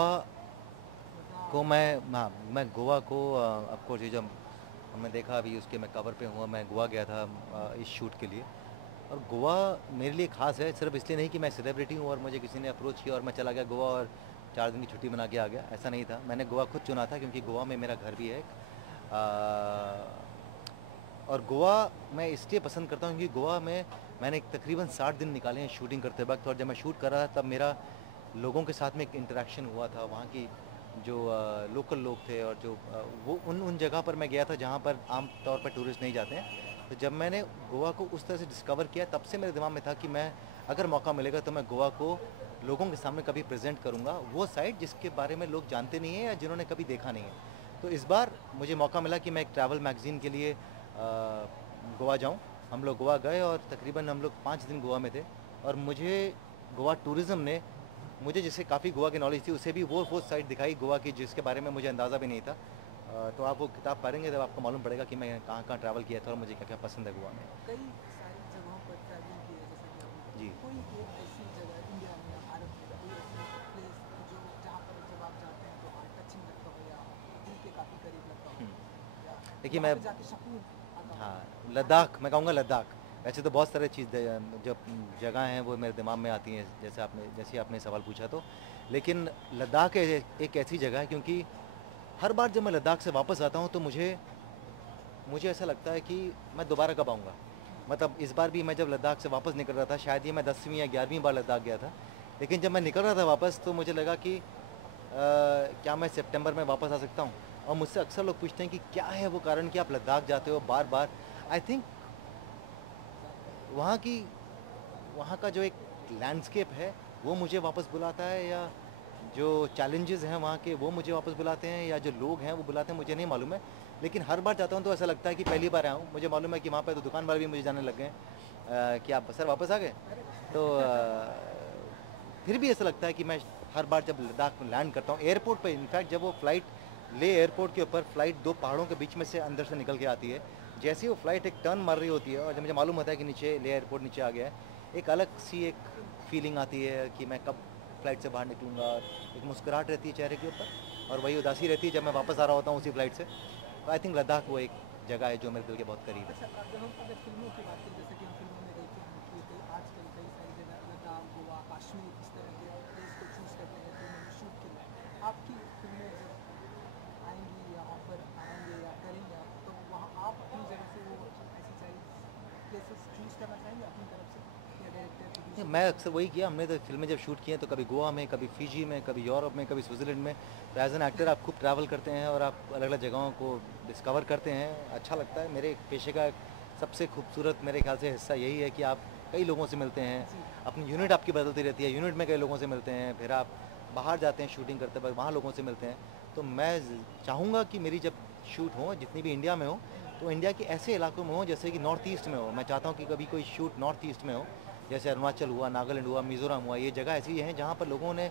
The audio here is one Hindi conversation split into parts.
गोवा को मैं गोवा को ऑफकोर्स ये जब हमने देखा अभी उसके मैं कवर पे हुआ, मैं गोवा गया था इस शूट के लिए। और गोवा मेरे लिए ख़ास है, सिर्फ इसलिए नहीं कि मैं सेलिब्रिटी हूँ और मुझे किसी ने अप्रोच किया और मैं चला गया गोवा और 4 दिन की छुट्टी बना के आ गया, ऐसा नहीं था। मैंने गोवा खुद चुना था क्योंकि गोवा में मेरा घर भी है एक। और गोवा मैं इसलिए पसंद करता हूँ क्योंकि गोवा में मैंने तकरीबन 60 दिन निकाले हैं शूटिंग करते वक्त। और जब मैं शूट कर रहा था तब मेरा लोगों के साथ में एक इंटरेक्शन हुआ था। वहाँ की जो लोकल लोग थे और जो वो उन जगह पर मैं गया था जहाँ पर आम तौर पर टूरिस्ट नहीं जाते हैं। तो जब मैंने गोवा को उस तरह से डिस्कवर किया तब से मेरे दिमाग में था कि मैं अगर मौका मिलेगा तो मैं गोवा को लोगों के सामने कभी प्रेजेंट करूँगा, वो साइड जिसके बारे में लोग जानते नहीं हैं या जिन्होंने कभी देखा नहीं है। तो इस बार मुझे मौका मिला कि मैं एक ट्रैवल मैगज़ीन के लिए गोवा जाऊँ। हम लोग गोवा गए और तकरीबन हम लोग 5 दिन गोवा में थे। और मुझे गोवा टूरिज़्म ने, मुझे जिससे काफ़ी गोवा की नॉलेज थी, उसे भी वो साइड दिखाई गोवा की जिसके बारे में मुझे अंदाज़ा भी नहीं था। तो आप वो किताब पढ़ेंगे तब आपको मालूम पड़ेगा कि मैं कहाँ कहाँ ट्रैवल किया था और मुझे क्या क्या पसंद है गोवा में। कई सारी जगहों पर ट्रैवलिंग की है, जैसा कि आपने बताया। जी। कोई एक ऐसी जगह इंडिया में या भारत में कोई ऐसी प्लेस जो जहाँ पर जब आप जाते हैं तो हार्ट टचिंग लगता हो या दिल के काफ़ी करीब लगता हो, या देखिए वहाँ मैं, पे जाके सुकून आता हो? हाँ, आपको लद्दाख, मैं कहूँगा लद्दाख। वैसे तो बहुत सारे जो जगह हैं वो मेरे दिमाग में आती हैं, जैसे आपने सवाल पूछा तो। लेकिन लद्दाख एक ऐसी जगह है क्योंकि हर बार जब मैं लद्दाख से वापस आता हूँ तो मुझे मुझे ऐसा लगता है कि मैं दोबारा कब आऊँगा। मतलब इस बार भी मैं जब लद्दाख से वापस निकल रहा था, शायद ये मैं 10वीं या 11वीं बार लद्दाख गया था। लेकिन जब मैं निकल रहा था वापस तो मुझे लगा कि क्या मैं सितंबर में वापस आ सकता हूँ। और मुझसे अक्सर लोग पूछते हैं कि क्या है वो कारण कि आप लद्दाख जाते हो बार बार। आई थिंक वहाँ की वहाँ का जो एक लैंडस्केप है वो मुझे वापस बुलाता है, या जो चैलेंजेस हैं वहाँ के वो मुझे वापस बुलाते हैं, या जो लोग हैं वो बुलाते हैं, मुझे नहीं मालूम है। लेकिन हर बार जाता हूँ तो ऐसा लगता है कि पहली बार आया हूँ। मुझे मालूम है कि वहाँ पे तो दुकान वाले भी मुझे जाने लग गए हैं कि आप सर वापस आ गए। तो फिर भी ऐसा लगता है कि मैं हर बार जब लद्दाख में लैंड करता हूँ एयरपोर्ट पे, इनफैक्ट जब वो फ़्लाइट ले एयरपोर्ट के ऊपर फ़्लाइट 2 पहाड़ों के बीच में से अंदर से निकल के आती है, जैसे ही वो फ़्लाइट एक टर्न मार रही होती है और जब मुझे मालूम होता है कि नीचे ले एयरपोर्ट नीचे आ गया है, एक अलग सी एक फीलिंग आती है कि मैं कब फ़्लाइट से बाहर निकलूँगा। एक मुस्कुराहट रहती है चेहरे के ऊपर और वही उदासी रहती है जब मैं वापस आ रहा होता हूँ उसी फ़्लाइट से। तो आई थिंक लद्दाख वो एक जगह है जो मेरे दिल के बहुत करीब है। अच्छा, जब हम अगर फिल्मों की बात करें, जैसे कि हम फिल्मों में देखते हैं कि आजकल कई सारी जगह लद्दाख, गोवा, कश्मीर इस तरह के प्लेस को चूज़ करते हैं फिल्मों में शूट के लिए। आपकी फिल्में जब आएंगी या ऑफर आएंगे या करेंगे आप, तो वहाँ आप अपनी जगह से वो ऐसी सारी प्लेसेस चूज़ करना चाहेंगे अपनी तरफ से, या डायरेक्टर नहीं, प्रोड्यूसर के मैं साथ? अक्सर वही किया, हमने तो फिल्में जब शूट की हैं तो कभी गोवा में, कभी फ़िजी में, कभी यूरोप में, कभी स्विट्ज़रलैंड में। तो एज़ एन एक्टर आप खूब ट्रैवल करते हैं और आप अलग-अलग जगहों को डिस्कवर करते हैं, अच्छा लगता है। मेरे पेशे का सबसे खूबसूरत मेरे ख़्याल से हिस्सा यही है कि आप कई लोगों से मिलते हैं, जी। अपनी यूनिट आपकी बदलती रहती है, यूनिट में कई लोगों से मिलते हैं, फिर आप बाहर जाते हैं शूटिंग करते वक़्त, वहाँ लोगों से मिलते हैं। तो मैं चाहूँगा कि मेरी जब शूट हो, जितनी भी इंडिया में हो, तो इंडिया के ऐसे इलाकों में हो जैसे कि नॉर्थ ईस्ट में हो। मैं चाहता हूँ कि कभी कोई शूट नॉर्थ ईस्ट में हो, जैसे अरुणाचल हुआ, नागालैंड हुआ, मिज़ोरम हुआ। ये जगह ऐसी हैं जहाँ पर लोगों ने,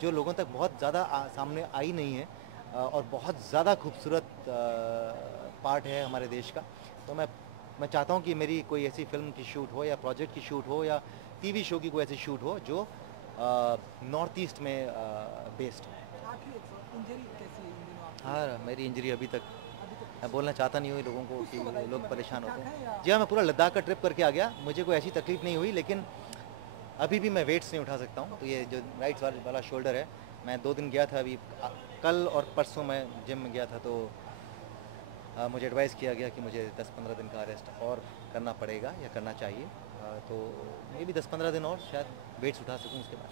जो लोगों तक बहुत ज़्यादा सामने आई नहीं है, और बहुत ज़्यादा खूबसूरत पार्ट है हमारे देश का। तो मैं चाहता हूँ कि मेरी कोई ऐसी फ़िल्म की शूट हो या प्रोजेक्ट की शूट हो या टीवी शो की कोई ऐसी शूट हो जो नॉर्थ ईस्ट में बेस्ड हो। आखिरी एक सवाल, इंजरी कैसी है इन दिनों आपकी? हाँ, मेरी इंजरी अभी तक, अभी तक मैं कुछ बोलना चाहता नहीं हूँ लोगों को कुछ कि तो बताइए, लोग मतलब ठीक परेशान होते ठाक हैं। है या? जी हाँ, मैं पूरा लद्दाख का ट्रिप करके आ गया, मुझे कोई ऐसी तकलीफ़ नहीं हुई। लेकिन अभी भी मैं वेट्स नहीं उठा सकता हूँ। तो ये जो राइट वाला शोल्डर है, मैं 2 दिन गया था अभी, कल और परसों मैं जिम में गया था। तो मुझे एडवाइस किया गया कि मुझे 10-15 दिन का रेस्ट और करना पड़ेगा या करना चाहिए। तो मे बी 10-15 दिन और शायद वेट्स उठा सकूँ उसके बाद।